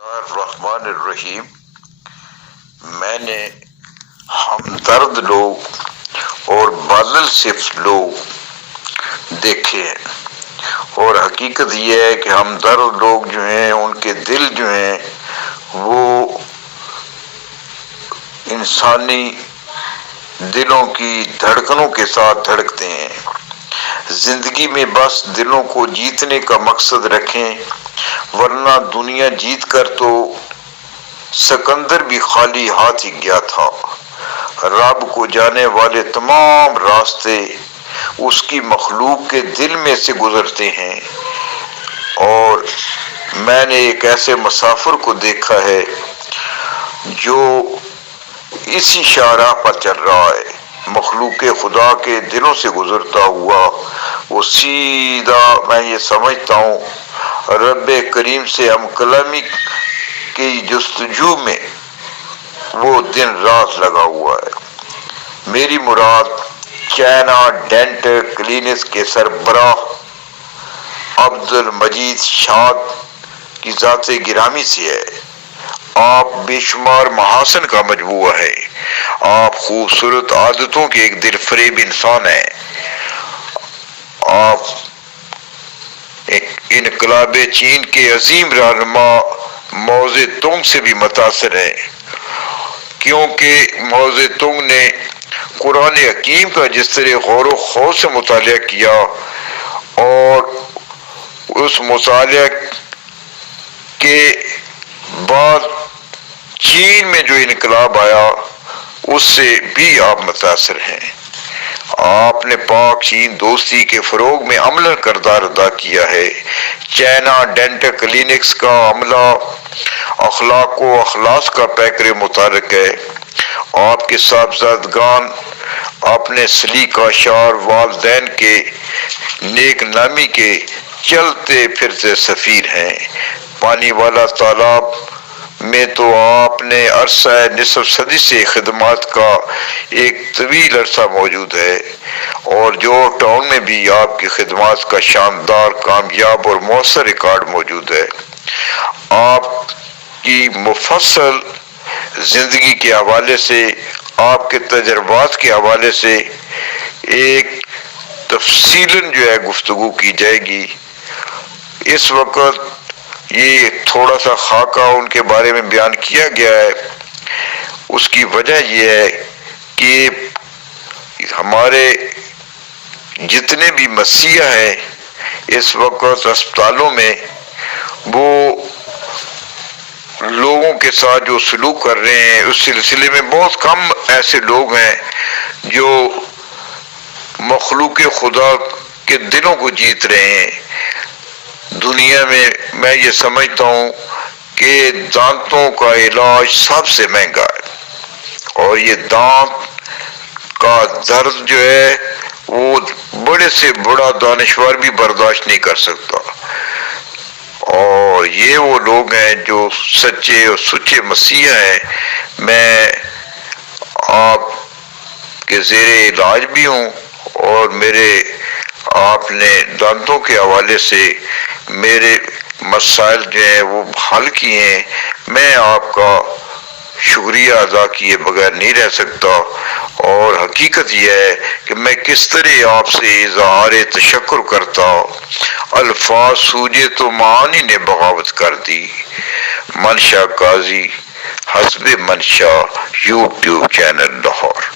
الرحمن الرحیم. میں نے ہمدرد لوگ اور بادل صفت لوگ دیکھے ہیں، اور حقیقت یہ ہے کہ ہمدرد لوگ جو ہیں ان کے دل جو ہیں وہ انسانی دلوں کی دھڑکنوں کے ساتھ دھڑکتے ہیں. زندگی میں بس دلوں کو جیتنے کا مقصد رکھیں، ورنہ دنیا جیت کر تو سکندر بھی خالی ہاتھ ہی گیا تھا. رب کو جانے والے تمام راستے اس کی مخلوق کے دل میں سے گزرتے ہیں، اور میں نے ایک ایسے مسافر کو دیکھا ہے جو اسی شاہراہ پر چل رہا ہے. مخلوق خدا کے دلوں سے گزرتا ہوا وہ سیدھا، میں یہ سمجھتا ہوں، رب کریم سے ہم کلامی کی جستجو میں وہ دن رات لگا ہوا ہے. میری مراد چائنا ڈینٹل کلینکس کے سربراہ عبد المجید شاد کی ذات گرامی سے ہے. آپ بے شمار محاسن کا مجموعہ ہے. آپ خوبصورت عادتوں کے ایک دل فریب انسان ہیں. آپ انقلاب چین کے عظیم رہنما ماؤ زیدونگ سے بھی متاثر ہیں، کیونکہ ماؤ زیدونگ نے قرآن حکیم کا جس طرح غور و خوض سے مطالعہ کیا، اور اس مطالعہ کے بعد چین میں جو انقلاب آیا اس سے بھی آپ متاثر ہیں. آپ نے پاک چین دوستی کے فروغ میں عملاً کردار ادا کیا ہے. چائنا ڈینٹل کلینکس کا عملہ اخلاق و اخلاص کا پیکر متحرک ہے. آپ کے صاحبزادگان اپنے سلیقہ اشعار والدین کے نیک نامی کے چلتے پھرتے سفیر ہیں. پانی والا تالاب میں تو آپ نے عرصہ نصف صدی سے خدمات کا ایک طویل عرصہ موجود ہے، اور جورج ٹاؤن میں بھی آپ کی خدمات کا شاندار، کامیاب اور مؤثر ریکارڈ موجود ہے. آپ کی مفصل زندگی کے حوالے سے، آپ کے تجربات کے حوالے سے ایک تفصیلاً جو ہے گفتگو کی جائے گی. اس وقت یہ تھوڑا سا خاکہ ان کے بارے میں بیان کیا گیا ہے. اس کی وجہ یہ ہے کہ ہمارے جتنے بھی مسیحا ہیں اس وقت اسپتالوں میں، وہ لوگوں کے ساتھ جو سلوک کر رہے ہیں اس سلسلے میں بہت کم ایسے لوگ ہیں جو مخلوق خدا کے دلوں کو جیت رہے ہیں. دنیا میں یہ سمجھتا ہوں کہ دانتوں کا علاج سب سے مہنگا ہے، اور یہ دانت کا درد جو ہے وہ بڑے سے بڑا دانشور بھی برداشت نہیں کر سکتا. اور یہ وہ لوگ ہیں جو سچے اور سچے مسیحا ہیں. میں آپ کے زیر علاج بھی ہوں، اور میرے آپ نے دانتوں کے حوالے سے میرے مسائل جو ہیں وہ حل کیے ہیں. میں آپ کا شکریہ ادا کیے بغیر نہیں رہ سکتا، اور حقیقت یہ ہے کہ میں کس طرح آپ سے اظہار تشکر کرتا. الفاظ سوجے تو معانی نے بغاوت کر دی. منشا قاضی، حسب منشا، یوٹیوب چینل لاہور.